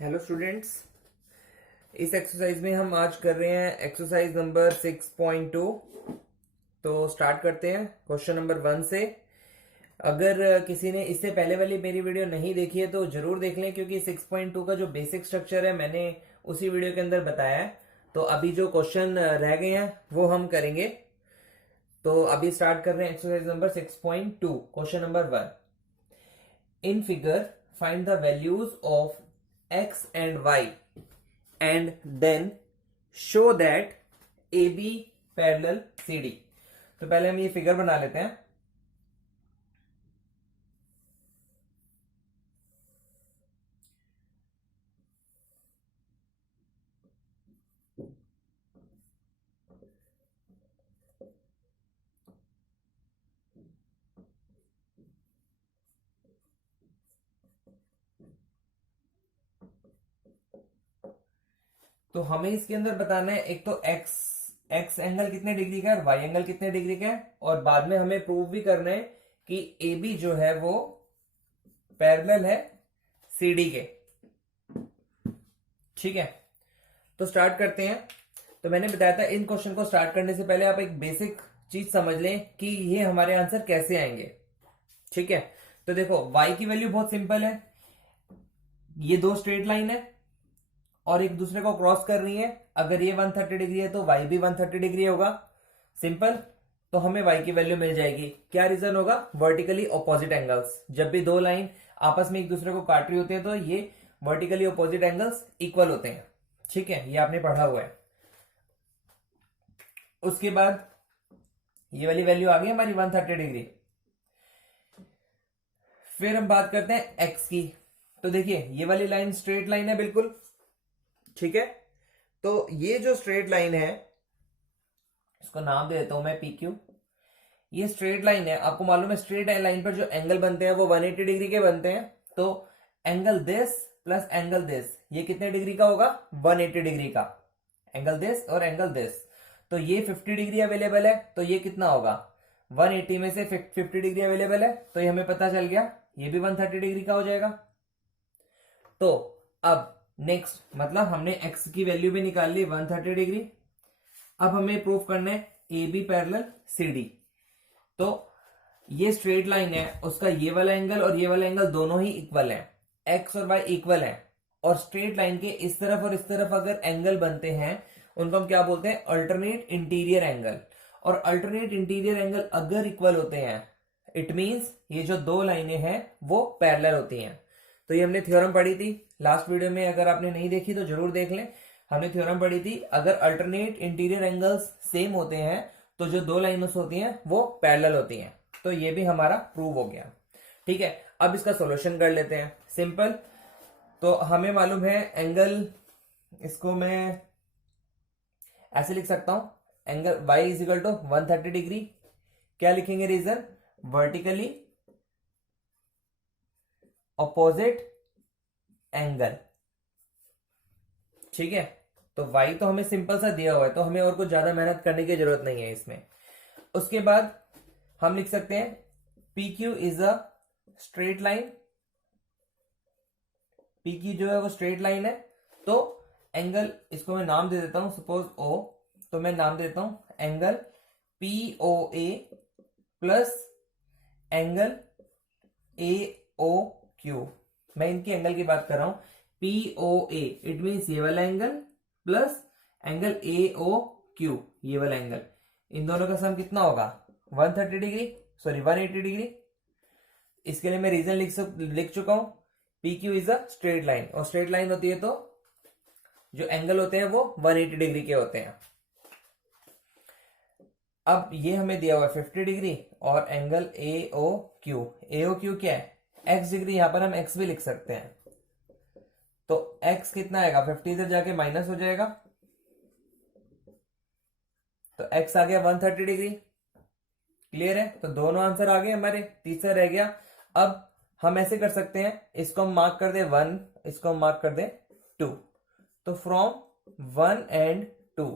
Hello students. इस exercise में हम आज कर रहे हैं एक्सरसाइज नंबर 6.2। तो स्टार्ट करते हैं क्वेश्चन नंबर 1 से। अगर किसी ने इससे पहले वाली मेरी वीडियो नहीं देखी है तो जरूर देख लें, क्योंकि 6.2 का जो बेसिक स्ट्रक्चर है मैंने उसी वीडियो के अंदर बताया है। तो अभी जो क्वेश्चन रह गए हैं वो हम करेंगे। तो अभी स्टार्ट कर रहे हैं exercise number 6.2। Question number 1, in figure find the values of x and y and then show that AB parallel CD। तो पहले हम ये फिगर बना लेते हैं। तो हमें इसके अंदर बताना है एक तो x एंगल कितने डिग्री का है और y एंगल कितने डिग्री का है, और बाद में हमें प्रूव भी करना है कि AB जो है वो पैरेलल है CD के। ठीक है, तो स्टार्ट करते हैं। तो मैंने बताया था इन क्वेश्चन को स्टार्ट करने से पहले आप एक बेसिक चीज समझ लें कि ये हमारे आंसर कैसे आएंगे। ठीक है, तो देखो y की वैल्यू बहुत सिंपल है। ये दो स्ट्रेट लाइन है और एक दूसरे को क्रॉस कर रही है। अगर ये 130 डिग्री है तो y भी 130 डिग्री होगा। सिंपल। तो हमें y की वैल्यू मिल जाएगी। क्या रीजन होगा? Vertically opposite angles. जब भी दो लाइन आपस में एक दूसरे को काट रही होती है तो ये वर्टिकली ऑपोजिट एंगल्स इक्वल होते हैं। ठीक है, ये आपने पढ़ा हुआ है। उसके बाद ये वाली वैल्यू आ गई हमारी 130 डिग्री। फिर हम बात करते हैं x की। तो देखिए ये वाली लाइन स्ट्रेट लाइन है बिल्कुल। ठीक है, तो ये जो स्ट्रेट लाइन है इसको नाम दे देता हूं मैं PQ। ये स्ट्रेट लाइन है, आपको मालूम है स्ट्रेट लाइन पर जो एंगल बनते हैं वो 180 डिग्री के बनते हैं। तो angle this plus angle this ये कितने डिग्री का होगा? 180 डिग्री का। एंगल दिस और एंगल दिस, तो ये 50 डिग्री अवेलेबल है। तो ये कितना होगा? 180 में से 50 डिग्री अवेलेबल है, तो ये हमें पता चल गया ये भी 130 डिग्री का हो जाएगा। तो अब नेक्स्ट मतलब हमने x की वैल्यू भी निकाल ली 130 डिग्री। अब हमें प्रूफ करना है AB पैरेलल CD। तो ये स्ट्रेट लाइन है, उसका ये वाला एंगल और ये वाला एंगल दोनों ही इक्वल है। x और y इक्वल है, और स्ट्रेट लाइन के इस तरफ और इस तरफ अगर एंगल बनते हैं उनको हम क्या बोलते हैं? Alternate interior angle. और अल्टरनेट इंटीरियर एंगल अगर इक्वल होते हैं इट मींस ये जो दो लाइनें हैं वो पैरेलल होती हैं। तो ये हमने थ्योरम पढ़ी थी लास्ट वीडियो में, अगर आपने नहीं देखी तो जरूर देख लें। हमने थ्योरम पढ़ी थी, अगर अल्टरनेट इंटीरियर एंगल्स सेम होते हैं तो जो दो लाइन्स होती हैं वो पैरेलल होती हैं। तो ये भी हमारा प्रूव हो गया। ठीक है, अब इसका सॉल्यूशन कर लेते हैं। सिंपल। तो हमें मालूम है एंगल, इसको मैं ऐसे लिख सकता हूं, angle y is equal to 130 degree. क्या लिखेंगे रीजन? Vertically opposite angle. ठीक है, तो y तो हमें सिंपल सा दिया हुआ है, तो हमें और कुछ ज्यादा मेहनत करने की जरूरत नहीं है इसमें। उसके बाद हम लिख सकते हैं PQ is a straight line. PQ जो है वो स्ट्रेट लाइन है। तो एंगल, इसको मैं नाम दे देता हूं सपोज O। तो मैं नाम देता हूं angle POA plus angle AOQ। मैं इनकी एंगल की बात कर रहा हूं। POA इट मींस ये वाला एंगल प्लस एंगल AOQ ये वाला एंगल। इन दोनों का सम कितना होगा? 130 डिग्री, सॉरी 180 डिग्री। इसके लिए मैं रीजन लिख चुका हूं। PQ is a straight line, और स्ट्रेट लाइन होती है तो जो एंगल होते हैं वो 180 डिग्री के होते हैं। अब ये हमें दिया हुआ है 50 डिग्री और एंगल AOQ। AOQ क्या है? x डिग्री, यहां पर हम x भी लिख सकते हैं। तो x कितना आएगा? 50 इधर जाके माइनस हो जाएगा, तो x आ गया 130 डिग्री। क्लियर है? तो दोनों आंसर आ गए हमारे, तीसरा रह गया। अब हम ऐसे कर सकते हैं, इसको हम मार्क कर दे 1, इसको हम मार्क कर दे 2। तो from 1 and 2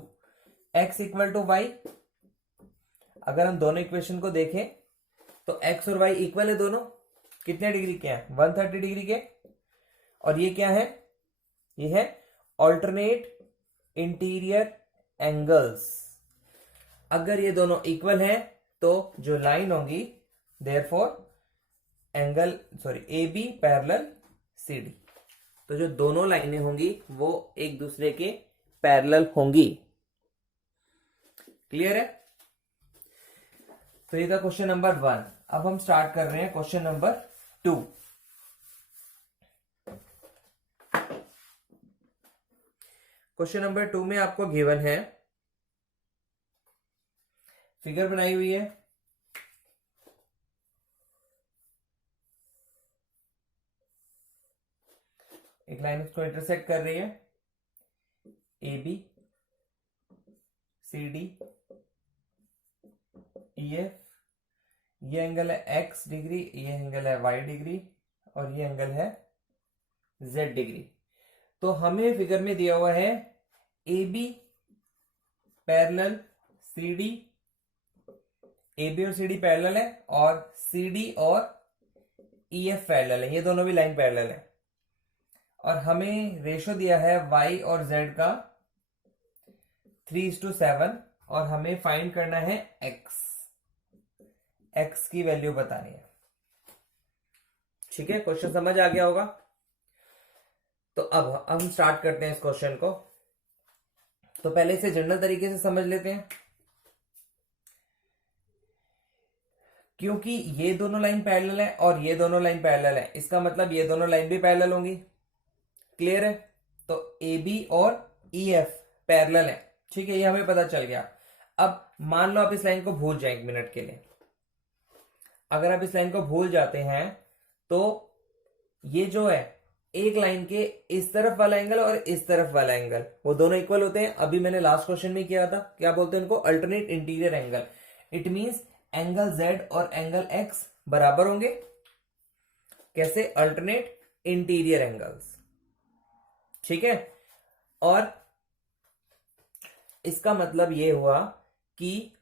x equal to y। अगर हम दोनों इक्वेशन को देखें तो x और y इक्वल है दोनों। कितने डिग्री के हैं? 130 डिग्री के। और ये क्या है? ये है ऑल्टरनेट इंटीरियर एंगल्स। अगर ये दोनों इक्वल हैं तो जो लाइन होंगी therefore angle A B parallel C D. तो जो दोनों लाइनें होंगी वो एक दूसरे के पैरेलल होंगी। क्लियर है? तो ये था क्वेश्चन नंबर 1। अब हम स्टार्ट कर रहे हैं क्वेश्चन नंबर 2। क्वेश्चन नंबर 2 में आपको गिवन है, फिगर बनाई हुई है, एक लाइन उसको इंटरसेक्ट कर रही है, A B C D E F. ये एंगल है x डिग्री, ये एंगल है y डिग्री और ये एंगल है z डिग्री। तो हमें फिगर में दिया हुआ है A B parallel C D, A B और सी डी पैरेलल है और सी डी और ई एफ पैरेलल है, ये दोनों भी लाइन पैरेलल है। और हमें रेशो दिया है y और z का 3:7 और हमें फाइंड करना है x की वैल्यू बतानी है। ठीक है, क्वेश्चन समझ आ गया होगा। तो अब हम स्टार्ट करते हैं इस क्वेश्चन को। तो पहले इसे जनरल तरीके से समझ लेते हैं। क्योंकि ये दोनों लाइन पैरेलल है और ये दोनों लाइन पैरेलल है, इसका मतलब ये दोनों लाइन भी पैरेलल होंगी। क्लियर है? तो ए बी और ई एफ पैरेलल है। ठीक है, ये हमें पता चल गया। अब मान लो आप इस लाइन को भूल जाए 1 मिनट के लिए। अगर आप इस लाइन को भूल जाते हैं तो ये जो है एक लाइन के इस तरफ वाला एंगल और इस तरफ वाला एंगल वो दोनों इक्वल होते हैं। अभी मैंने लास्ट क्वेश्चन में किया था, क्या बोलते हैं उनको? Alternate interior angle. It means angle Z और एंगल X बराबर होंगे। कैसे? Alternate interior angles. ठीक है, और इसका मतलब ये हुआ कि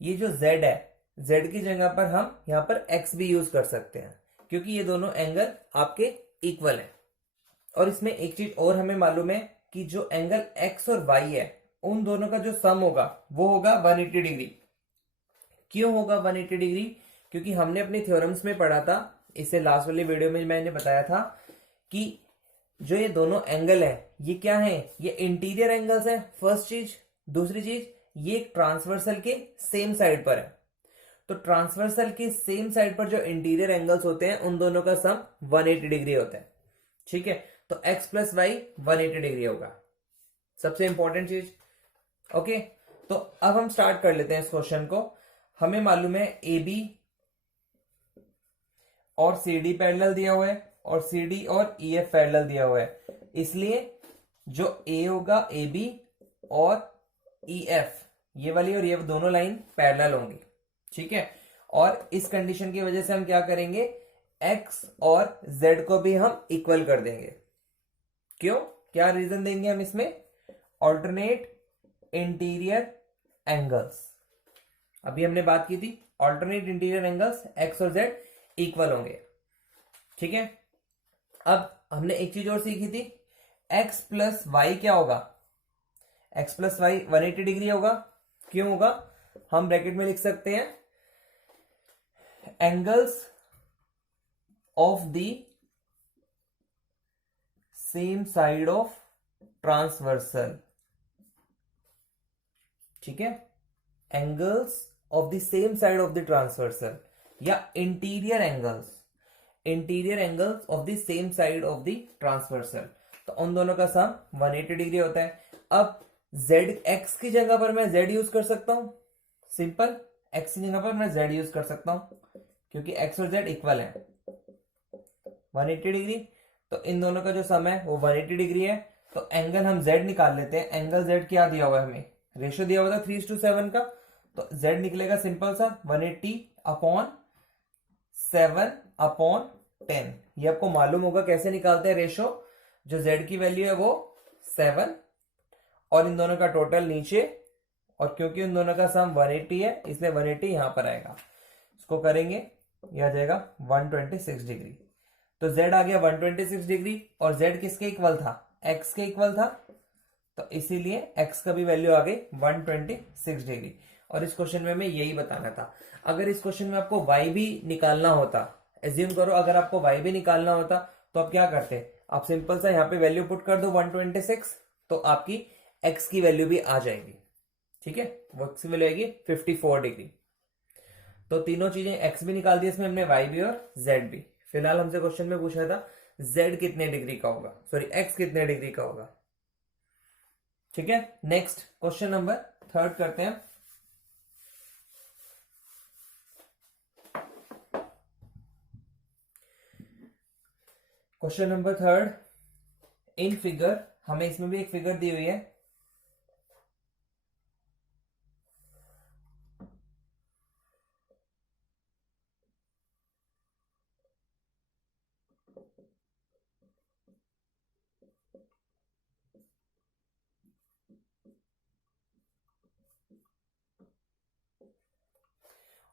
ये जो Z है, Z की जगह पर हम यहां पर X भी यूज कर सकते हैं क्योंकि ये दोनों एंगल आपके इक्वल हैं। और इसमें एक चीज और हमें मालूम है कि जो एंगल X और Y है उन दोनों का जो सम होगा वो होगा 180 डिग्री। क्यों होगा 180 डिग्री? क्योंकि हमने अपने थ्योरम्स में पढ़ा था, इसे लास्ट वाली वीडियो में मैंने बताया था कि जो ये दोनों एंगल है ये क्या है? ये इंटीरियर एंगल्स है, फर्स्ट चीज। दूसरी चीज, ये ट्रांसवर्सल के सेम साइड पर है। तो ट्रांसवर्सल के सेम साइड पर जो इंटीरियर एंगल्स होते हैं उन दोनों का सम 180 डिग्री होता है। ठीक है, तो x प्लस वाई 180 डिग्री होगा, सबसे इंपॉर्टेंट चीज। ओके, तो अब हम स्टार्ट कर लेते हैं इस क्वेश्चन को। हमें मालूम है ए बी और सी डी पैरेलल दिया हुआ है और सी डी और ई एफ पैरेलल दिया हुआ है, इसलिए जो ए होगा ए बी और ई एफ, ये वाली और ये दोनों लाइन पैरेलल होंगी। ठीक है, और इस कंडीशन की वजह से हम क्या करेंगे? x और z को भी हम इक्वल कर देंगे। क्यों? क्या रीजन देंगे हम इसमें? Alternate interior angles. अभी हमने बात की थी ऑल्टरनेट इंटीरियर एंगल्स x और z इक्वल होंगे। ठीक है, अब हमने एक चीज और सीखी थी, x प्लस वाई क्या होगा? x प्लस वाई 180 डिग्री होगा। क्यों होगा? हम ब्रैकेट में लिख सकते हैं angles of the same side of transversal. ठीक है, angles of the same side of the transversal या interior angles, interior angles of the same side of the transversal. तो उन दोनों का सम 180 डिग्री होता है। अब z x की जगह पर मैं z यूज कर सकता हूं, सिंपल। x की जगह पर मैं z यूज कर सकता हूं क्योंकि x और z इक्वल है 180 डिग्री। तो इन दोनों का जो सम है वो 180 डिग्री है। तो एंगल हम z निकाल लेते हैं। एंगल z क्या दिया हुआ है हमें? रेशियो दिया हुआ था 3:7 का। तो z निकलेगा सिंपल सा 180 अपॉन 7/10। ये आपको मालूम होगा कैसे निकालते हैं रेशो। जो z की वैल्यू है वो 7 और इन दोनों का टोटल नीचे, और क्योंकि इन दोनों का सम 180 है इसलिए 180 यहां पर आएगा। इसको करेंगे, यह आ जाएगा 126 डिग्री। तो z आ गया 126 डिग्री और z किसके इक्वल था, x के इक्वल था, तो इसीलिए x का भी वैल्यू आ गई 126 डिग्री। और इस क्वेश्चन में हमें यही बताना था। अगर इस क्वेश्चन में आपको y भी निकालना होता, एज्यूम करो अगर आपको y भी निकालना होता तो आप क्या करते, आप सिंपल सा यहाँ पे वैल्यू पुट कर दो 126, तो आपकी x की वैल्यू भी आ जाएगी। ठीक है, वो x की वैल्यू आएगी 54 डिग्री। तो तीनों चीजें x भी निकाल दी इसमें हमने, y भी और z भी। फिलहाल हमसे क्वेश्चन में पूछा था z कितने डिग्री का होगा, सॉरी x कितने डिग्री का होगा। ठीक है, नेक्स्ट क्वेश्चन नंबर थर्ड करते हैं। Question number third, in figure, हमें इसमें भी एक फिगर दी हुई है।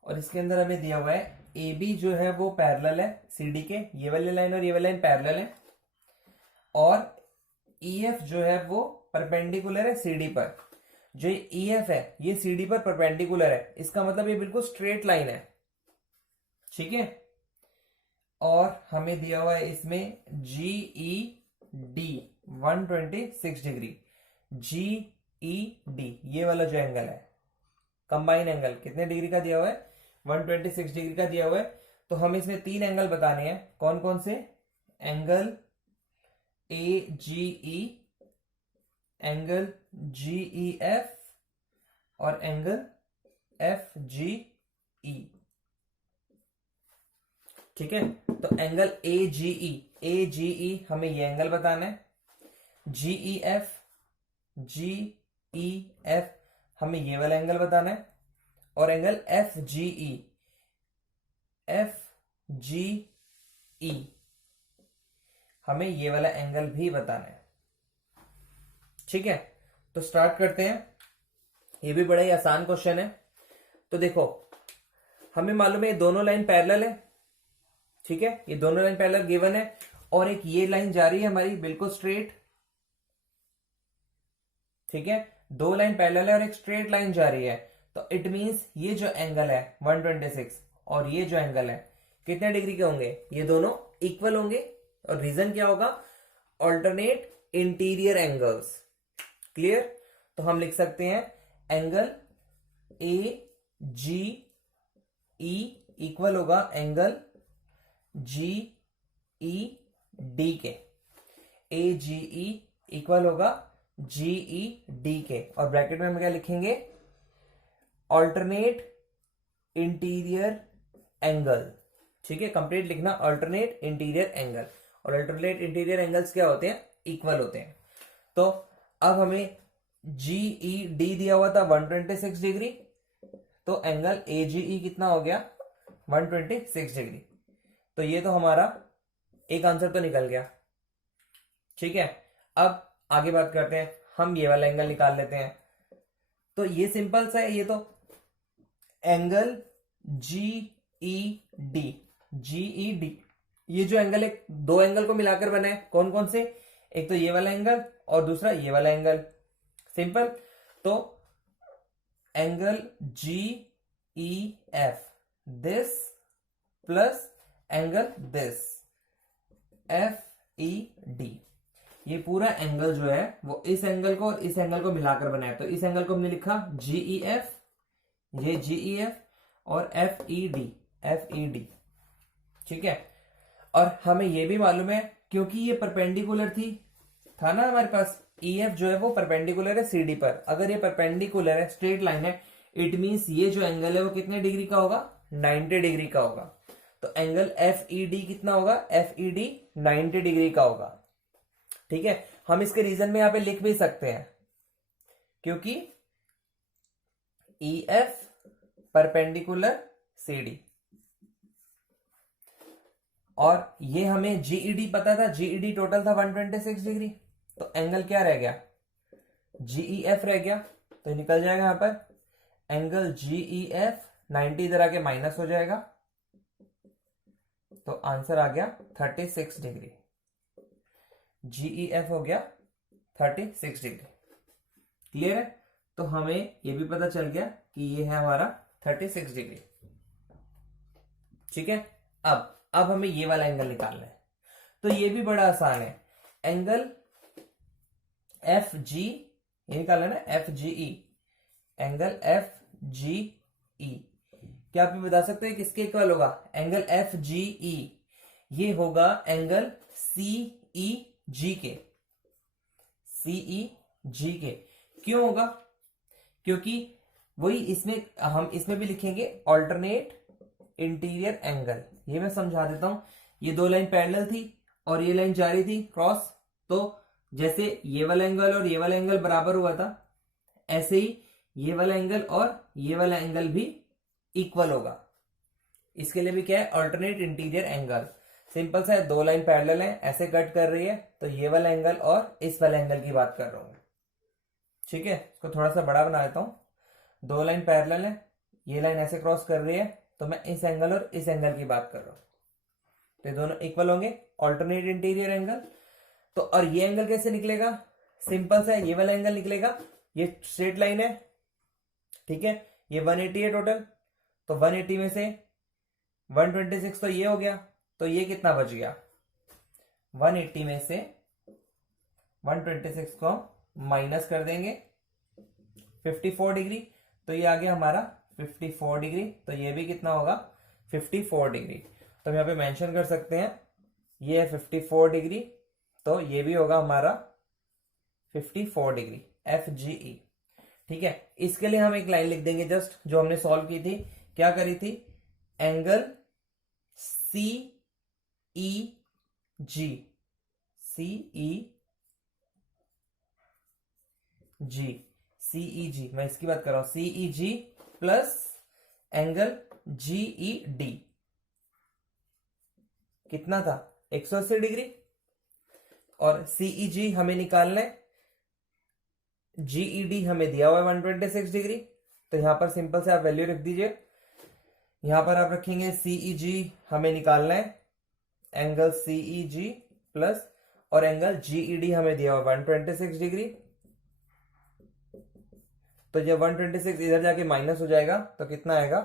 और इसके अंदर हमें दिया हुआ है ए बी जो है वो पैरेलल है सी डी के, ये वाली लाइन और ये वाली लाइन पैरेलल है, और ई एफ जो है वो परपेंडिकुलर है सी डी पर। जो ई एफ है ये सी डी पर परपेंडिकुलर है, इसका मतलब ये बिल्कुल स्ट्रेट लाइन है। ठीक है, और हमें दिया हुआ है इसमें जी ई डी 126 डिग्री, जी ई डी ये वाला जो एंगल है, कंबाइन एंगल कितने डिग्री का दिया हुआ है, 126 डिग्री का दिया हुआ है। तो हमें इसमें तीन एंगल बताने हैं, कौन कौन से, angle A G E, angle G E F और एंगल एफ जी ई। ठीक है, तो एंगल ए जी ई हमें ये एंगल बताना है, जी ई एफ हमें ये वाला एंगल बताना है, और एंगल एफ जी ई हमें ये वाला एंगल भी बताना है। ठीक है, तो स्टार्ट करते हैं। ये भी बड़ा ही आसान क्वेश्चन है। तो देखो हमें मालूम है ये दोनों लाइन पैरेलल है। ठीक है, ये दोनों लाइन पैरेलल गिवन है, और एक ये लाइन जा रही है हमारी बिल्कुल स्ट्रेट। ठीक है, दो लाइन पैरेलल है और एक स्ट्रेट लाइन जा रही है, तो इट मींस ये जो एंगल है 126 और ये जो एंगल है कितने डिग्री के होंगे, ये दोनों इक्वल होंगे। और रीजन क्या होगा, ऑल्टरनेट इंटीरियर एंगल्स। क्लियर, तो हम लिख सकते हैं angle A G E equal होगा एंगल जी ई डी के, ए जी ई इक्वल होगा जी ई डी के, और ब्रैकेट में हम क्या लिखेंगे, ऑल्टरनेट इंटीरियर एंगल। ठीक है, कंप्लीट लिखना ऑल्टरनेट इंटीरियर एंगल, और अल्टरनेट इंटीरियर एंगल्स क्या होते हैं, इक्वल होते हैं। तो अब हमें जी ई डी दिया हुआ था 126 डिग्री, तो एंगल ए जी ई कितना हो गया 126 डिग्री। तो ये तो हमारा एक आंसर तो निकल गया। ठीक है, अब आगे बात करते हैं, हम ये वाला एंगल निकाल लेते हैं। तो ये सिंपल सा है, ये तो एंगल जी ई डी, ये जो एंगल है दो एंगल को मिलाकर बना है, कौन कौन से, एक तो ये वाला एंगल और दूसरा ये वाला एंगल। सिंपल, तो angle G E F this plus angle this F E D, ये पूरा एंगल जो है वो इस एंगल को और इस एंगल को मिलाकर बनाया। तो इस एंगल को हमने लिखा जी ई एफ, ये जी ई एफ और एफ ई डी। ठीक है, और हमें ये भी मालूम है क्योंकि ये परपेंडिकुलर था ना हमारे पास, ई एफ जो है वो परपेंडिकुलर है सी डी पर। अगर ये परपेंडिकुलर है, स्ट्रेट लाइन है, इट मींस ये जो एंगल है वो कितने डिग्री का होगा, 90 डिग्री का होगा। तो एंगल एफ ई डी कितना होगा, एफ ई डी 90 डिग्री का होगा। ठीक है, हम इसके रीजन में यहां पे लिख भी सकते हैं, क्योंकि E F perpendicular C D, और ये हमें जीईडी पता था, जीईडी टोटल था 126 डिग्री, तो एंगल क्या रह गया, जीईएफ रह गया। तो निकल जाएगा यहां पर एंगल जीईएफ 90 इधर आके माइनस हो जाएगा, तो आंसर आ गया 36 डिग्री। GEF हो गया 36 डिग्री। क्लियर है? तो हमें ये भी पता चल गया कि ये है हमारा 36 डिग्री। ठीक है। अब हमें ये वाला एंगल निकालना है, तो ये भी बड़ा आसान है। एंगल FG, ये निकालना है ना, FGE, एंगल FGE क्या आप बता सकते हैं किसके इक्वल होगा? एंगल FGE ये होगा एंगल CEG के। CEG के क्यों होगा? क्योंकि वही इसमें हम इसमें भी लिखेंगे ऑल्टरनेट इंटीरियर एंगल। ये मैं समझा देता हूं। ये दो लाइन पैरेलल थी और ये लाइन जा रही थी क्रॉस, तो जैसे ये वाला एंगल और ये वाला एंगल बराबर हुआ था, ऐसे ही ये वाला एंगल और ये वाला एंगल भी इक्वल होगा। इसके लिए भी क्या है? Alternate interior angle. सिंपल सा है, दो लाइन पैरेलल है, ऐसे कट कर रही है, तो ये वाला एंगल और इस वाले एंगल की बात कर रहा हूं। ठीक है, इसको थोड़ा सा बड़ा बना देता हूं। दो लाइन पैरेलल है, ये लाइन ऐसे क्रॉस कर रही है, तो मैं इस एंगल और इस एंगल की बात कर रहा हूं, तो ये दोनों इक्वल होंगे, ऑल्टरनेट इंटीरियर एंगल। तो और ये एंगल कैसे निकलेगा? सिंपल सा है, ये वाला एंगल निकलेगा, ये स्ट्रेट लाइन है, ठीक है, ये 180 है टोटल, तो 180 में से 126 तो ये हो गया, तो ये कितना बच गया? 180 में से 126 को माइनस कर देंगे 54 डिग्री, तो ये आ गया हमारा 54 डिग्री। तो ये भी कितना होगा? 54 डिग्री। तो हम यहाँ पे मेंशन कर सकते हैं ये है 54 डिग्री, तो ये भी होगा हमारा 54 डिग्री FGE। ठीक है, इसके लिए हम एक लाइन लिख देंगे जस्ट, जो हमने सॉल्व की थी। क्या करी थी? एंगल CEG, मैं इसकी बात कर रहा हूं, CEG प्लस एंगल GED कितना था? 180 डिग्री। और CEG हमें निकालना है, GED हमें दिया हुआ है 126 डिग्री, तो यहां पर सिंपल से आप वैल्यू रख दीजिए। यहां पर आप रखेंगे CEG हमें निकालना है, एंगल CEG प्लस और एंगल GED हमें दिया हुआ 126 डिग्री, तो जब 126 इधर जाके माइनस हो जाएगा तो कितना आएगा?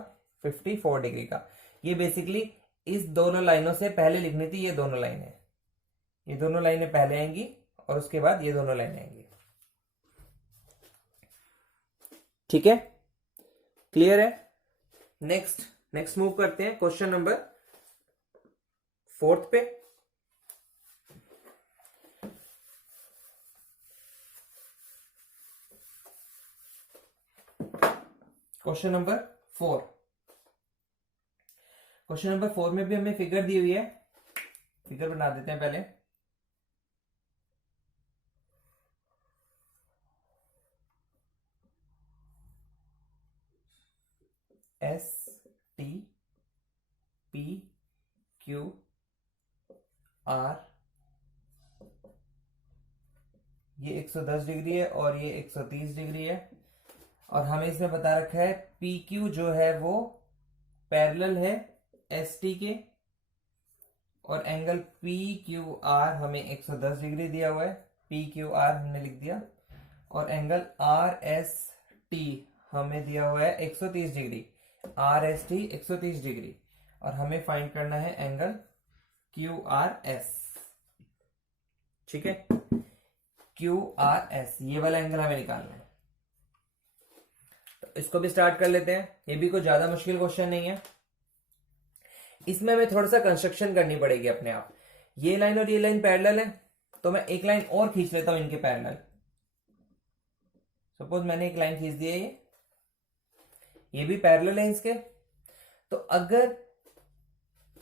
54 डिग्री का। ये बेसिकली इस दोनों लाइनों से पहले लिखनी थी, ये दोनों लाइनें, ये दोनों लाइनें पहले आएंगी और उसके बाद ये दोनों लाइनें आएंगी। ठीक है, क्लियर है? नेक्स्ट मूव करते हैं क्वेश्चन नंबर 4 पे। Question number 4। क्वेश्चन नंबर 4 में भी हमें फिगर दी हुई है, फिगर बना देते हैं पहले। STPQR, ये 110 डिग्री है और ये 130 डिग्री है, और हमें इसमें बता रखा है PQ जो है वो पैरेलल है ST के, और एंगल PQR हमें 110 डिग्री दिया हुआ है, PQR हमने लिख दिया, और एंगल RST हमें दिया हुआ है 130 डिग्री, RST 130 डिग्री, और हमें फाइंड करना है एंगल QRS। ठीक है, QRS ये वाला एंगल हमें निकालना है। तो इसको भी स्टार्ट कर लेते हैं। ये भी कोई ज्यादा मुश्किल क्वेश्चन नहीं है, इसमें हमें थोड़ा सा कंस्ट्रक्शन करनी पड़ेगी अपने आप। ये लाइन और ये लाइन पैरेलल है, तो मैं एक लाइन और खींच लेता हूं इनके पैरेलल। सपोज मैंने एक लाइन खींच दी है, ये भी पैरेलल है इसके, तो अगर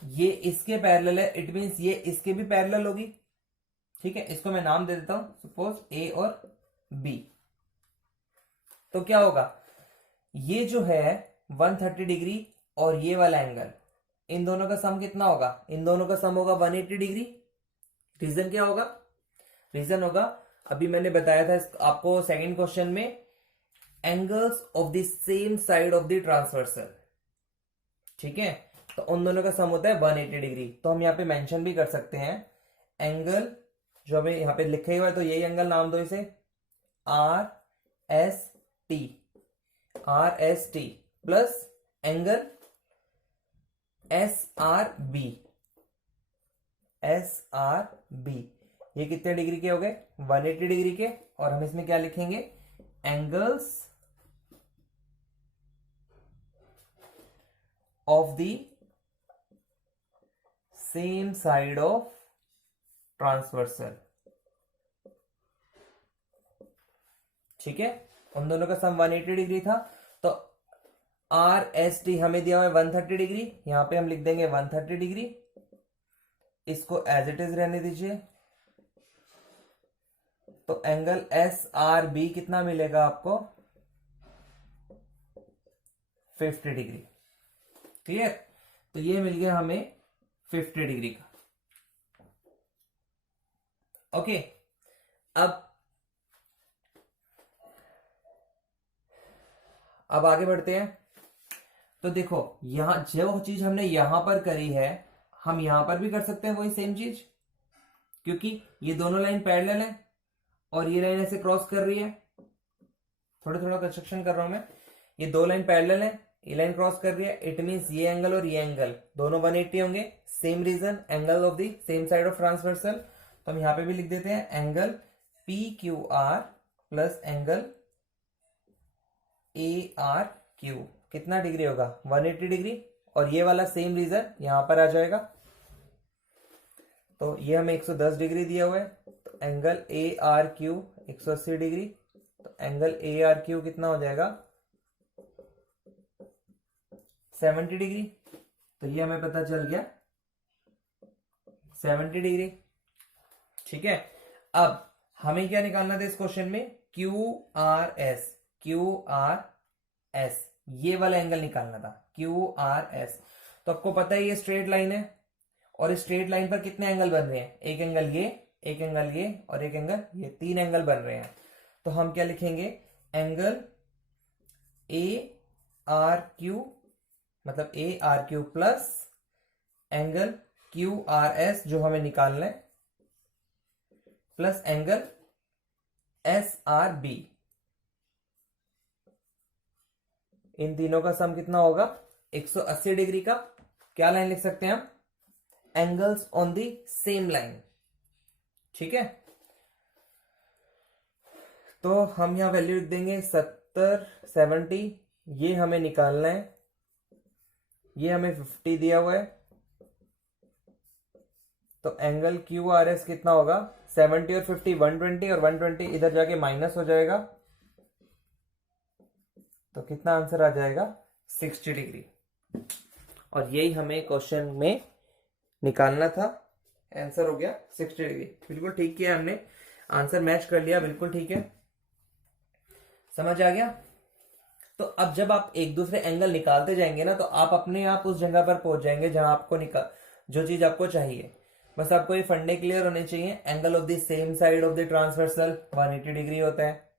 ये इसके पैरेलल है, इट मींस ये इसके भी पैरेलल होगी। ठीक है, इसको मैं नाम दे देता हूं, सपोज A और B। तो क्या होगा? ये जो है 130 डिग्री और ये वाला एंगल, इन दोनों का सम कितना होगा? इन दोनों का सम होगा 180 डिग्री। रीजन क्या होगा? रीजन होगा, अभी मैंने बताया था आपको सेकंड क्वेश्चन में, angles of the same side of the transversal. ठीक है, तो उन दोनों का सम होता है 180 डिग्री। तो हम यहाँ पे मेंशन भी कर सकते हैं एंगल जो हमें यहाँ पे लिखे हुआ है, तो यही एंगल नाम दो इसे R S T, R S T plus angle S R B, S R B. ये कितने डिग्री के हो गए? 180 डिग्री के। और हम इसमें क्या लिखेंगे? Angles of the same side of transversal. ठीक है, उन दोनों का सम 180 डिग्री था। तो आर एस टी हमें दिया हुआ है 130 डिग्री, यहां पे हम लिख देंगे 130 डिग्री। इसको एज इट इज रहने दीजिए। तो एंगल एस आर बी कितना मिलेगा आपको? 50 डिग्री। क्लियर? तो ये मिल गया हमें 50 डिग्री का। ओके, अब आगे बढ़ते हैं। तो देखो यहां जो चीज हमने यहां पर करी है, हम यहां पर भी कर सकते हैं वही सेम चीज, क्योंकि ये दोनों लाइन पैरेलल है और ये लाइन ऐसे क्रॉस कर रही है। थोड़ा थोड़ा कंस्ट्रक्शन कर रहा हूं मैं। ये दो लाइन पैरेलल है, ये लाइन क्रॉस कर रही है, इट मींस ये एंगल और ये एंगल दोनों 180 होंगे। Same reason, angle of the same side of transversal. तो हम यहां पे भी लिख देते हैं angle P Q R plus angle A R Q. कितना डिग्री होगा? 180 डिग्री। और ये वाला सेम रीजन यहां पर आ जाएगा। तो ये हमें 110 डिग्री दिया हुआ है, तो angle A R Q 180 degree. तो एंगल ए आर क्यू कितना हो जाएगा? 70 डिग्री। तो ये हमें पता चल गया 70 डिग्री। ठीक है, अब हमें क्या निकालना था इस क्वेश्चन में? Q R S, Q R S, ये वाला एंगल निकालना था, क्यू आर एस। तो आपको पता है ये स्ट्रेट लाइन है, और इस स्ट्रेट लाइन पर कितने एंगल बन रहे हैं? एक एंगल ये, एक एंगल ये और एक एंगल ये, 3 एंगल बन रहे हैं। तो हम क्या लिखेंगे? एंगल ए आर क्यू, मतलब A R Q plus angle Q R S जो हमें निकालना है, plus angle S R B. इन तीनों का सम कितना होगा? 180 डिग्री का। क्या लाइन लिख सकते हैं हम? Angles on the same line. ठीक है, तो हम यहां वैल्यू लिख देंगे 70, 70। ये हमें निकालना है, ये हमें 50 दिया हुआ है। तो एंगल क्यू आर एस कितना होगा? 70 और 50 120, और 120 इधर जाके माइनस हो जाएगा। तो कितना आंसर आ जाएगा? 60 डिग्री। और यही हमें क्वेश्चन में निकालना था। आंसर हो गया 60 डिग्री। बिल्कुल ठीक किया हमने, आंसर मैच कर लिया, बिल्कुल ठीक है। समझ आ गया? तो अब जब आप एक दूसरे एंगल निकालते जाएंगे ना, तो आप अपने आप उस जगह पर पहुंच जाएंगे जहां आपको जो चीज आपको चाहिए। बस आपको ये फंडे क्लियर होने चाहिए। Angle of the same side of the transversal 180 degree होता है,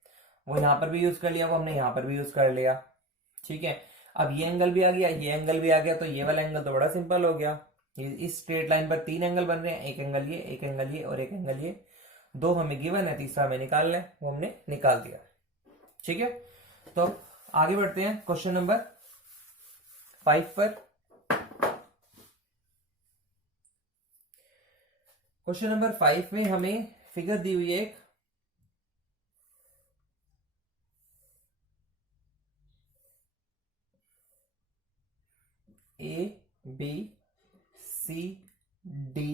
वो यहां पर भी यूज कर लिया, वो हमने यहां पर भी यूज कर लिया। ठीक है, अब ये एंगल भी आ गया, ये एंगल भी आ गया, तो ये वाला एंगल तो बड़ा सिंपल हो गया। इस स्ट्रेट लाइन पर 3 एंगल बन रहे हैं, एक एंगल ये, एक एंगल ये और एक एंगल ये। 2 हमें गिवन है, तीसरा हमें निकालना है, वो हमने निकाल दिया। ठीक है, तो आगे बढ़ते हैं क्वेश्चन नंबर 5 पर। क्वेश्चन नंबर 5 में हमें फिगर दी हुई है एक, A B C D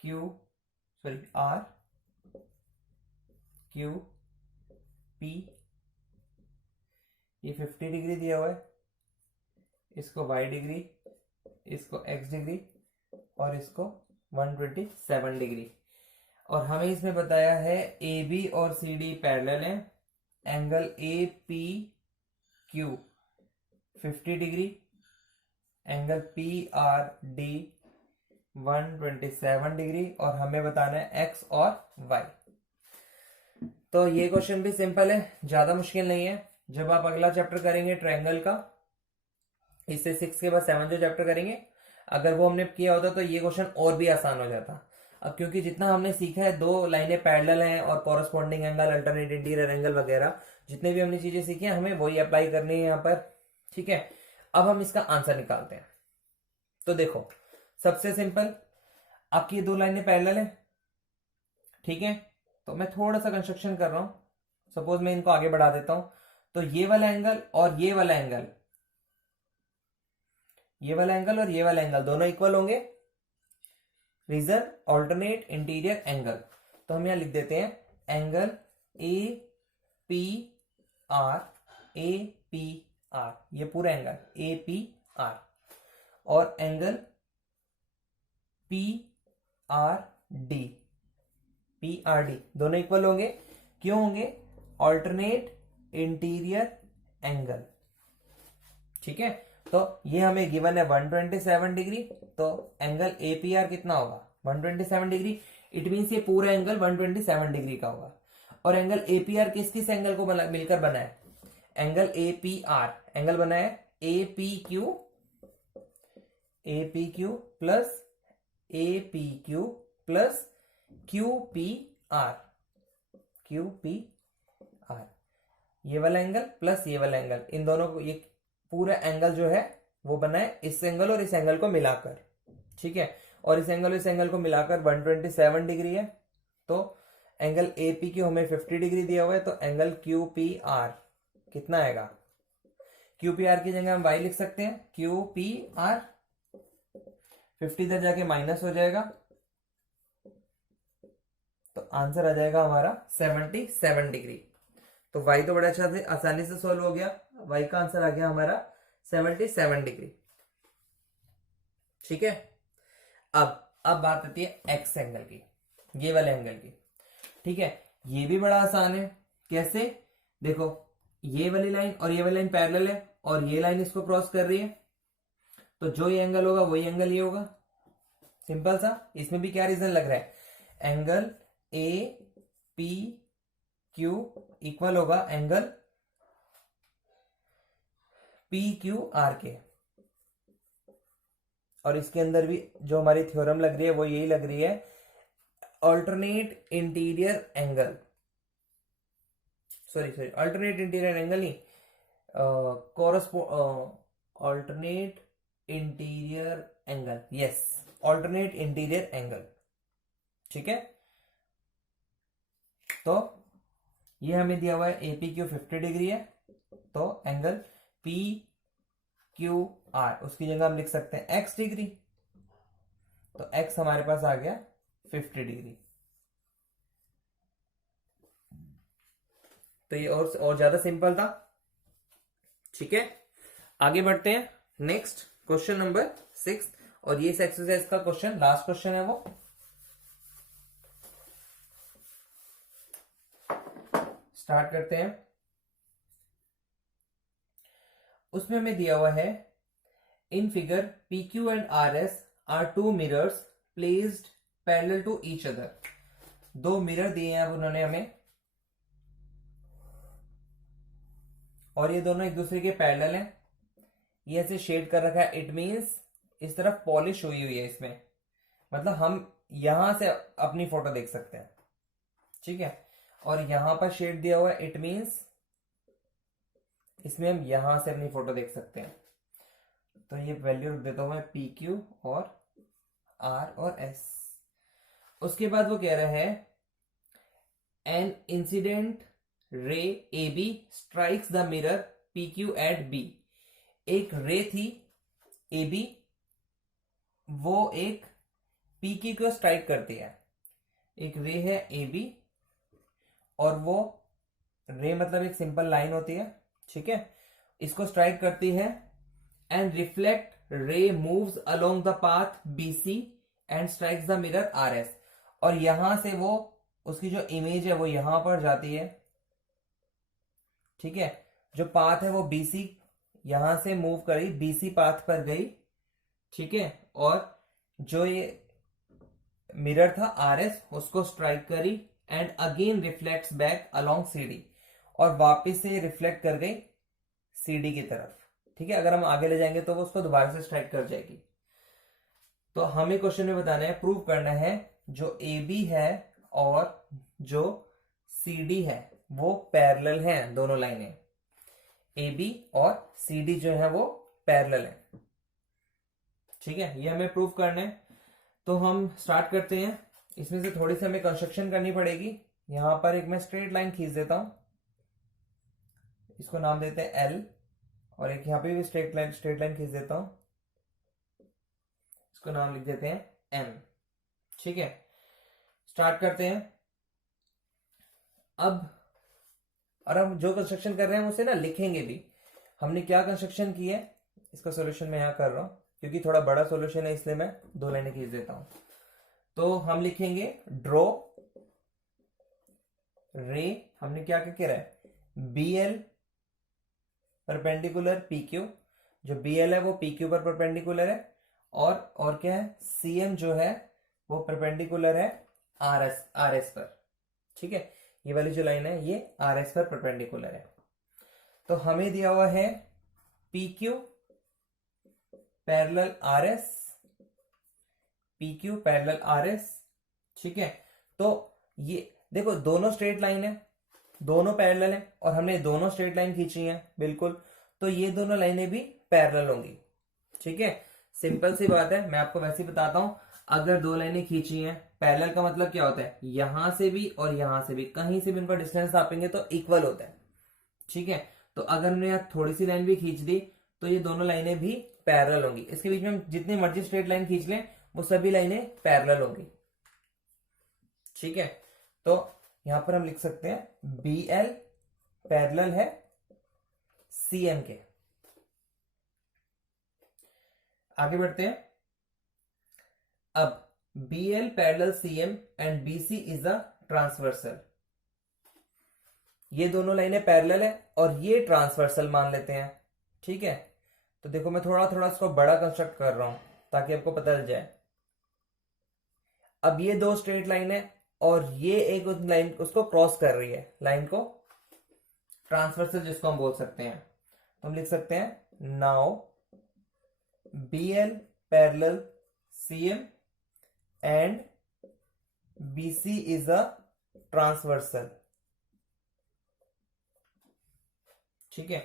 Q R Q P. ये 50 डिग्री दिया हुआ है, इसको y डिग्री, इसको x डिग्री और इसको 127 डिग्री। और हमें इसमें बताया है ए बी और सी डी पैरेलल है, angle A P Q 50 degree, angle P R D 127 degree, और हमें बताना है x और y। तो ये क्वेश्चन भी सिंपल है, ज्यादा मुश्किल नहीं है। जब आप अगला चैप्टर करेंगे ट्रायंगल का, इससे 6 के बाद 7 जो चैप्टर करेंगे, अगर वो हमने किया होता तो ये क्वेश्चन और भी आसान हो जाता। अब क्योंकि जितना हमने सीखा है, 2 लाइनें पैरेलल हैं और corresponding angle, alternate interior angle वगैरह, जितने भी हमने चीजें सीखी हैं हमें वही अप्लाई करनी है यहाँ पर। ठीक है, अब हम इसका आंसर निकालते हैं। तो देखो, सबसे सिंपल, आपकी ये 2 लाइनें पैरेलल है। ठीक है, तो मैं थोड़ा सा कंस्ट्रक्शन कर रहा हूं। सपोज मैं इनको आगे बढ़ा देता हूं, तो ये वाला एंगल और ये वाला एंगल, ये वाला एंगल और ये वाला एंगल दोनों इक्वल होंगे। Reason, alternate interior angle. तो हम यहां लिख देते हैं angle A P R, A P R, ये पूरा एंगल ए पी आर, और angle P R D, P R D दोनों इक्वल होंगे। क्यों होंगे? Alternate interior angle. ठीक है, तो ये हमें गिवन है 127 डिग्री, तो एंगल एपीआर कितना होगा? 127 डिग्री। इट मीन्स ये पूरा एंगल 127 डिग्री का होगा। और एंगल एपीआर किस किस एंगल को मिलकर बना है? एंगल एपीआर एंगल बना है एपीक्यू, एपीक्यू प्लस एपीक्यू प्लस क्यूपीआर, क्यूपीआर, ये वाला एंगल प्लस ये वाला एंगल, इन दोनों को, ये पूरा एंगल जो है वो बना है इस एंगल और इस एंगल को मिलाकर। ठीक है, और इस एंगल को मिलाकर 127 डिग्री है। तो एंगल एपी क्यू हमें 50 डिग्री दिया हुआ है, तो एंगल क्यूपीआर कितना आएगा? क्यूपीआर की जगह हम वाई लिख सकते हैं, क्यूपीआर 50 इधर जाके माइनस हो जाएगा, तो आंसर आ जाएगा हमारा 77 डिग्री। तो वाई तो बड़ा अच्छा से आसानी से सोल्व हो गया। वाई का आंसर आ गया हमारा 77 डिग्री। ठीक है, अब बात आती है एक्स एंगल की, ये वाले एंगल की। ठीक है, ये भी बड़ा आसान है। कैसे? देखो, ये वाली लाइन और ये वाली लाइन पैरेलल है और ये लाइन इसको क्रॉस कर रही है, तो जो ये एंगल होगा वही एंगल ये होगा। सिंपल सा। इसमें भी क्या रीजन लग रहा है? Angle A P Q equal होगा एंगल पी क्यू आर के। और इसके अंदर भी जो हमारी थ्योरम लग रही है वो यही लग रही है, alternate interior angle, sorry alternate interior angle नहीं, alternate interior angle, yes, alternate interior angle. ठीक है, तो ये हमें दिया हुआ है एपी क्यू 50 डिग्री है, तो एंगल पी क्यू आर, उसकी जगह हम लिख सकते हैं एक्स डिग्री, तो एक्स हमारे पास आ गया 50 डिग्री। तो ये और ज्यादा सिंपल था। ठीक है, आगे बढ़ते हैं। नेक्स्ट क्वेश्चन नंबर 6, और ये इस एक्सरसाइज का क्वेश्चन, लास्ट क्वेश्चन है वो। स्टार्ट करते हैं। उसमें हमें दिया हुआ है, in figure P Q and R S are 2 mirrors placed parallel to each other. 2 mirror दिए हैं अब उन्होंने हमें, और ये दोनों एक दूसरे के पैरेलल हैं। ये ऐसे शेड कर रखा है, इट मींस इस तरफ पॉलिश हुई हुई है इसमें, मतलब हम यहां से अपनी फोटो देख सकते हैं। ठीक है, और यहां पर शेड दिया हुआ है, इट मींस इसमें हम यहां से अपनी फोटो देख सकते हैं। तो ये वैल्यू देता हूं मैं पी क्यू और आर और एस। उसके बाद वो कह रहा है, an incident ray A B strikes the mirror P Q at B. एक रे थी ए बी, वो एक पी क्यू को स्ट्राइक करती है। एक रे है ए बी, और वो रे मतलब एक सिंपल लाइन होती है। ठीक है, इसको स्ट्राइक करती है, एंड रिफ्लेक्ट रे moves along the path BC and strikes the mirror R S. और यहां से वो, उसकी जो इमेज है वो यहां पर जाती है। ठीक है, जो पाथ है वो बीसी, यहां से मूव करी, बीसी पाथ पर गई। ठीक है, और जो ये मिरर था आर एस, उसको स्ट्राइक करी, and again reflects back along CD, और वापस से रिफ्लेक्ट कर गई सीडी की तरफ। ठीक है, अगर हम आगे ले जाएंगे तो वो उसको दोबारा से स्ट्राइक कर जाएगी। तो हमें क्वेश्चन में बताना है, प्रूव करना है जो ए बी है और जो सी डी है वो पैरेलल हैं, दोनों लाइनें ए बी और सी डी जो है वो पैरेलल है। ठीक है, ये हमें प्रूव करना है। तो हम स्टार्ट करते हैं। इसमें से थोड़ी सी हमें कंस्ट्रक्शन करनी पड़ेगी। यहां पर एक मैं स्ट्रेट लाइन खींच देता हूं, इसको नाम देते हैं एल, और एक यहां पे भी स्ट्रेट लाइन खींच देता हूं, इसको नाम लिख देते हैं एम। ठीक है, स्टार्ट करते हैं। अब और हम जो कंस्ट्रक्शन कर रहे हैं उसे ना लिखेंगे भी। हमने क्या कंस्ट्रक्शन की है इसका सोल्यूशन मैं यहां कर रहा हूं, क्योंकि थोड़ा बड़ा सोल्यूशन है इसलिए मैं 2 लाइनें खींच देता हूं। तो हम लिखेंगे ड्रॉ रे, हमने क्या क्या करा है, B L perpendicular P Q, जो बी एल है वो पी क्यू पर परपेंडिकुलर है, और क्या है, सी एम जो है वो परपेंडिकुलर है आर एस पर। ठीक है, ये वाली जो लाइन है ये आर एस पर परपेंडिकुलर है। तो हमें दिया हुआ है P Q parallel R S, P Q parallel R S. ठीक है, तो ये देखो दोनों स्ट्रेट लाइन है, दोनों पैरेलल है, और हमने दोनों स्ट्रेट लाइन खींची है बिल्कुल, तो ये दोनों लाइनें भी पैरेलल होंगी। ठीक है, सिंपल सी बात है, मैं आपको वैसे ही बताता हूं। अगर 2 लाइनें खींची हैं, पैरेलल का मतलब क्या होता है, यहां से भी और यहां से भी कहीं से भी उनका डिस्टेंस नापेंगे तो इक्वल होता है। ठीक है, तो अगर हमने यहाँ थोड़ी सी लाइन भी खींच दी तो ये दोनों लाइनें भी पैरेलल होंगी। इसके बीच में हम जितनी मर्जी स्ट्रेट लाइन खींच लें वो सभी लाइनें पैरेलल होंगी। ठीक है, तो यहां पर हम लिख सकते हैं बी एल पैरेलल है सी एम के। आगे बढ़ते हैं। अब B L parallel C M and B C is a transversal, ये दोनों लाइनें पैरेलल है और ये ट्रांसवर्सल मान लेते हैं। ठीक है, तो देखो मैं थोड़ा थोड़ा इसको बड़ा कंस्ट्रक्ट कर रहा हूं ताकि आपको पता चल जाए। अब ये 2 स्ट्रेट लाइन है और ये एक उस लाइन उसको क्रॉस कर रही है, लाइन को ट्रांसवर्सल जिसको हम बोल सकते हैं। तो हम लिख सकते हैं now B L parallel C M and B C is a transversal. ठीक है,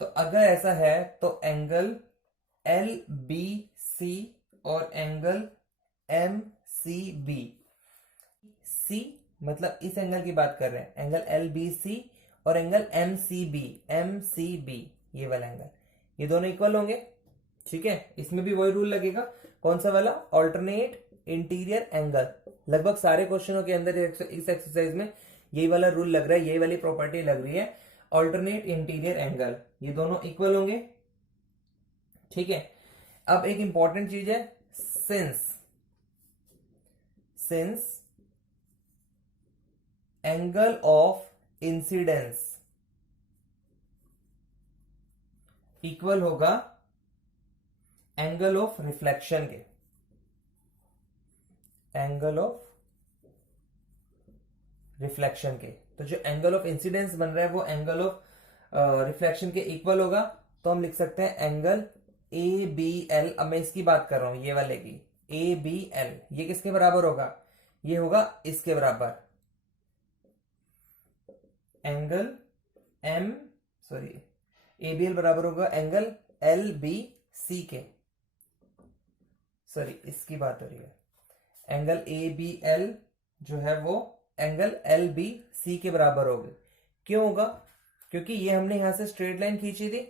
तो अगर ऐसा है तो एंगल एल बी सी और एंगल एम सी बी, सी मतलब इस एंगल की बात कर रहे हैं, एंगल एल बी सी और एंगल एम सी बी, ये वाला एंगल, ये दोनों इक्वल होंगे। ठीक है, इसमें भी वही रूल लगेगा, कौन सा वाला, ऑल्टरनेट इंटीरियर एंगल। लगभग सारे क्वेश्चनों के अंदर इस एक्सरसाइज में यही वाला रूल लग रहा है, यही वाली प्रॉपर्टी लग रही है, ऑल्टरनेट इंटीरियर एंगल, ये दोनों इक्वल होंगे। ठीक है, अब एक इंपॉर्टेंट चीज है, since angle of incidence equal होगा एंगल ऑफ रिफ्लेक्शन के, एंगल ऑफ रिफ्लेक्शन के, तो जो एंगल ऑफ इंसिडेंस बन रहा है वो एंगल ऑफ रिफ्लेक्शन के इक्वल होगा। तो हम लिख सकते हैं एंगल ए बी एल, अब मैं इसकी बात कर रहा हूं, ये वाले की, ए बी एल, ये किसके बराबर होगा, ये होगा इसके बराबर, एंगल ए बी एल बराबर होगा एंगल एल बी सी के, सॉरी इसकी बात हो रही है, एंगल ए बी एल जो है वो एंगल एल बी सी के बराबर होगी। क्यों होगा, क्योंकि ये हमने यहां से स्ट्रेट लाइन खींची थी।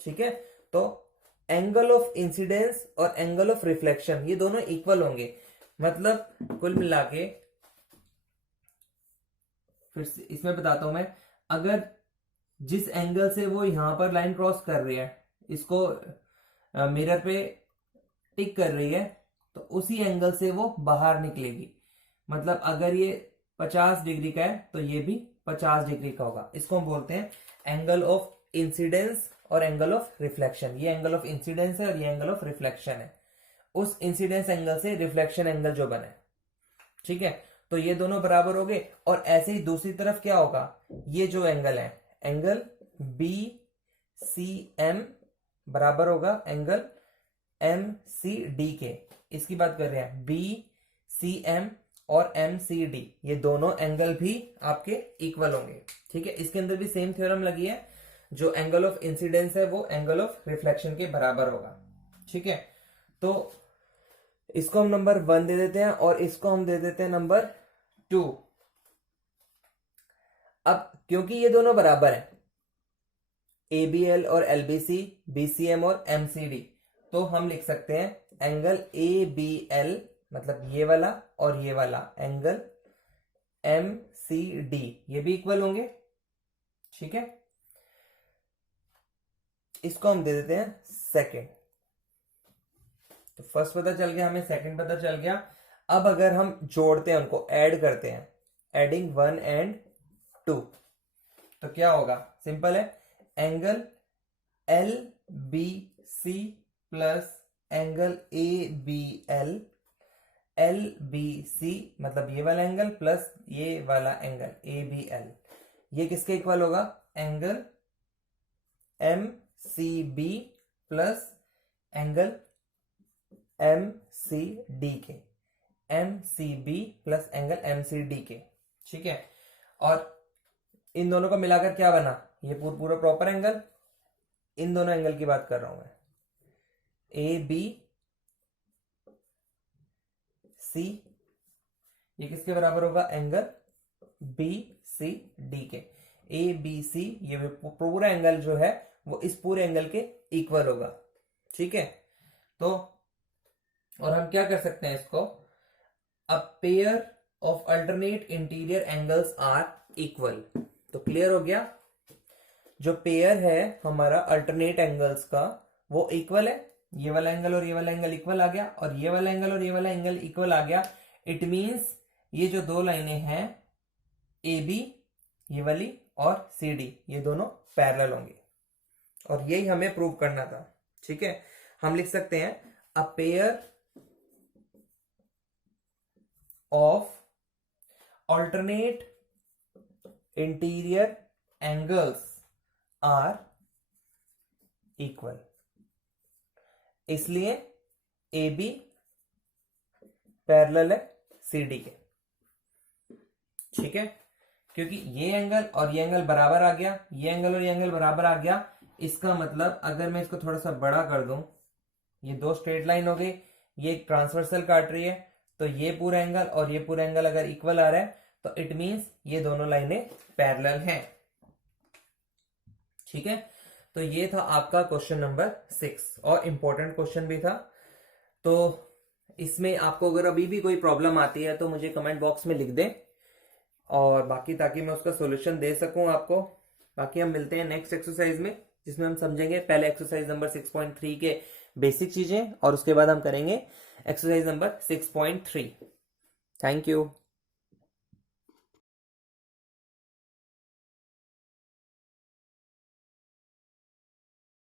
ठीक है, तो एंगल ऑफ इंसिडेंस और एंगल ऑफ रिफ्लेक्शन ये दोनों इक्वल होंगे, मतलब कुल मिला के, फिर इसमें बताता हूं मैं, अगर जिस एंगल से वो यहां पर लाइन क्रॉस कर रही है, इसको मिरर पे टिक कर रही है, तो उसी एंगल से वो बाहर निकलेगी। मतलब अगर ये 50 डिग्री का है तो ये भी 50 डिग्री का होगा। इसको हम बोलते हैं एंगल ऑफ इंसिडेंस और एंगल ऑफ रिफ्लेक्शन। ये एंगल ऑफ इंसिडेंस है और ये एंगल ऑफ रिफ्लेक्शन है, उस इंसिडेंस एंगल से रिफ्लेक्शन एंगल जो बने। ठीक है, तो ये दोनों बराबर हो गए। और ऐसे ही दूसरी तरफ क्या होगा, ये जो एंगल है, एंगल बी सी एम बराबर होगा एंगल एम सी डी के। इसकी बात कर रहे हैं, बी सी एम और एम सी डी ये दोनों एंगल भी आपके इक्वल होंगे। ठीक है, इसके अंदर भी सेम थ्योरम लगी है, जो एंगल ऑफ इंसिडेंस है वो एंगल ऑफ रिफ्लेक्शन के बराबर होगा। ठीक है, तो इसको हम नंबर 1 दे देते हैं और इसको हम दे देते हैं नंबर 2। अब क्योंकि ये दोनों बराबर हैं, ABL और LBC, BCM और MCD, तो हम लिख सकते हैं एंगल ABL मतलब ये वाला और ये वाला एंगल MCD ये भी इक्वल होंगे। ठीक है, इसको हम दे देते हैं सेकंड। तो फर्स्ट पता चल गया हमें, सेकंड पता चल गया। अब अगर हम जोड़ते हैं, उनको ऐड करते हैं, एडिंग 1 एंड 2, तो क्या होगा? सिंपल है, angle LBC plus angle ABL, LBC मतलब ये वाला एंगल प्लस ये वाला एंगल ABL, ये किसके इक्वल होगा? Angle MCB plus angle MCD के, MCB प्लस एंगल MCD के। ठीक है, और इन दोनों को मिलाकर क्या बना? ये पूरा प्रॉपर एंगल। इन दोनों एंगल की बात कर रहा हूं मैं, ABC ये किसके बराबर होगा? एंगल BCD के। ABC ये पूरा एंगल जो है वो इस पूरे एंगल के इक्वल होगा। ठीक है, तो और हम क्या कर सकते हैं इसको? A pair of alternate interior angles are equal. तो क्लियर हो गया, जो पेयर है हमारा अल्टरनेट एंगल्स का वो इक्वल है। ये वाला एंगल और ये वाला एंगल इक्वल आ गया, और ये वाला एंगल और ये वाला एंगल इक्वल आ गया। इट मींस ये जो दो लाइनें हैं AB ये वाली और CD ये दोनों पैरेलल होंगे, और यही हमें प्रूव करना था। ठीक है, हम लिख सकते हैं a pair of alternate interior angles are equal, इसलिए AB पैरेलल है CD के। ठीक है, क्योंकि ये एंगल और ये एंगल बराबर आ गया, ये एंगल और ये एंगल बराबर आ गया। इसका मतलब अगर मैं इसको थोड़ा सा बड़ा कर दूं, ये दो स्ट्रेट लाइन हो गई, ये एक ट्रांसवर्सल काट रही है, तो ये पूरा एंगल और ये पूरा एंगल अगर इक्वल आ रहा है तो इट मींस ये दोनों लाइनें पैरेलल हैं। ठीक है, तो ये था आपका क्वेश्चन नंबर 6 और इंपॉर्टेंट क्वेश्चन भी था। तो इसमें आपको अगर अभी भी कोई प्रॉब्लम आती है तो मुझे कमेंट बॉक्स में लिख दें, और बाकी ताकि मैं उसका सॉल्यूशन दे सकूं आपको। बाकी हम मिलते हैं नेक्स्ट एक्सरसाइज में, जिसमें हम समझेंगे पहले एक्सरसाइज नंबर 6.3 के बेसिक चीजें, और उसके बाद हम करेंगे एक्सरसाइज नंबर 6.3। Thank you.